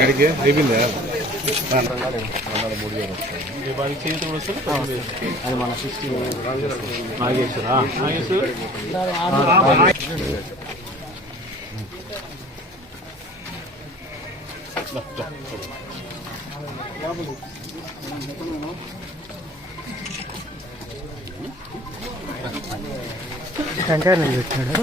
అడిగే అయిపోయిందా అది మన సిక్స్టీ నాగేశ్వరా నాగేశ్వర కంకాయలు పెట్టాడు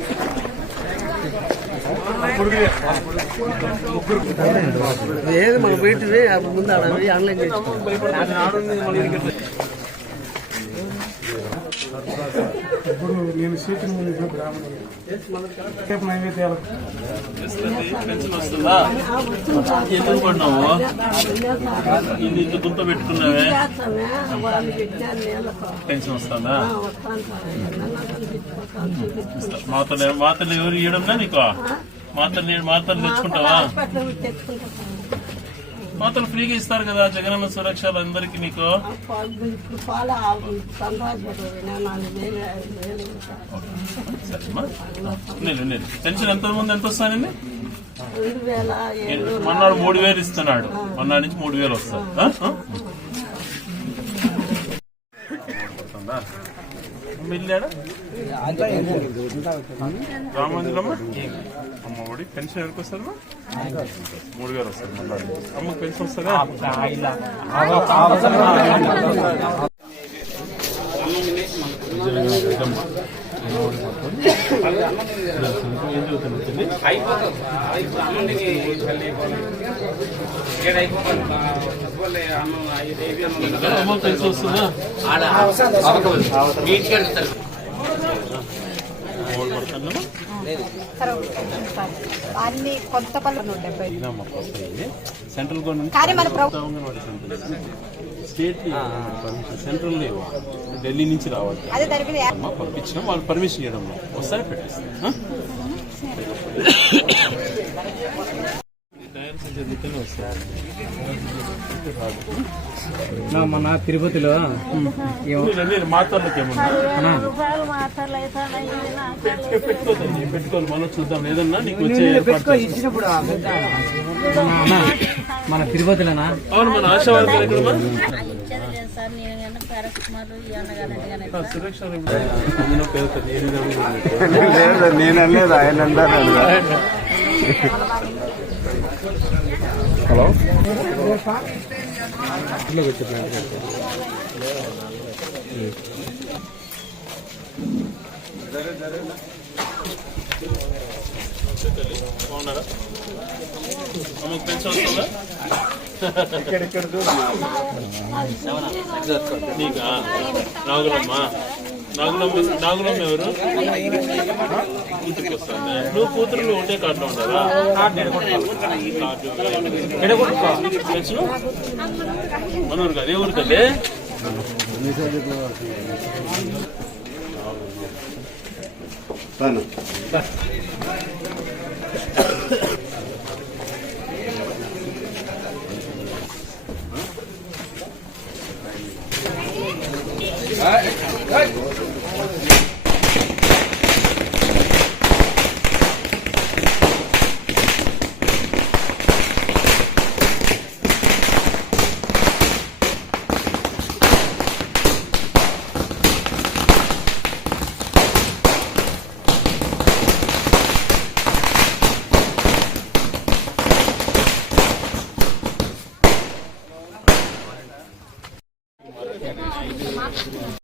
Thank you. ఏది మన బయటది ముందు ఆడ ఆన్లైన్ ఇప్పుడు నేను సీటింగ్ ముందు నైవేద్యాలకు పెన్షన్ వస్తుందా ఇది ఇంత పెట్టుకున్నావే పెన్షన్ వస్తుందా? మాతలు మాతలు ఎవరు ఇవ్వడం నీకు? మాతలు మాతలు తెచ్చుకుంటావా? మాత్రం ఫ్రీగా ఇస్తారు కదా జగనన్న సురక్షలు అందరికి నీకు పెన్షన్ ఎంత మంది ఎంత వస్తానండి? రెండు మొన్నాడు మూడు వేలు ఇస్తున్నాడు. మొన్నాడు నుంచి మూడు వేలు వస్తాడు ఆ? ఆ? అమ్మ ఒడి. పెన్షన్ ఎవరికి వస్తుందమ్మా మూడు వేలు వస్తుంది. మొన్నాడు నుంచి. అమ్మకి పెన్షన్ వస్తుందా? ఏం చదువుతుంది అమ్మ పెన్షన్ వస్తుందా అన్ని కొత్త పనులు డెబ్బై సెంట్రల్ గవర్నమెంట్ కానీ మన స్టేట్ సెంట్రల్ లేవు ఢిల్లీ నుంచి రావాలి. అదే దాని పంపించినాం. వాళ్ళు పర్మిషన్ ఇవ్వడం ఒకసారి పెట్టేస్తాం మన తిరుపతిలో పెట్టుకోదండి పెట్టుకోవాలి మనం చూద్దాం ఏదన్నా నీకు. మన తిరుపతిలోనా? అవును మన నేను కన్నా పారాసిటమాల్ ఇవ్వను కానీ సురక్ష అందులో పేద హలో. బాగున్నారా అమ్మకి నీకా? నాగులమ్మ. నాగులమ్మ నాగులమ్మ ఎవరు? నువ్వు కూతురు ఉండే కార్డు ఉంటారా పెన్షన్ మనూరు కాదు ఏ ఊరు తల్లి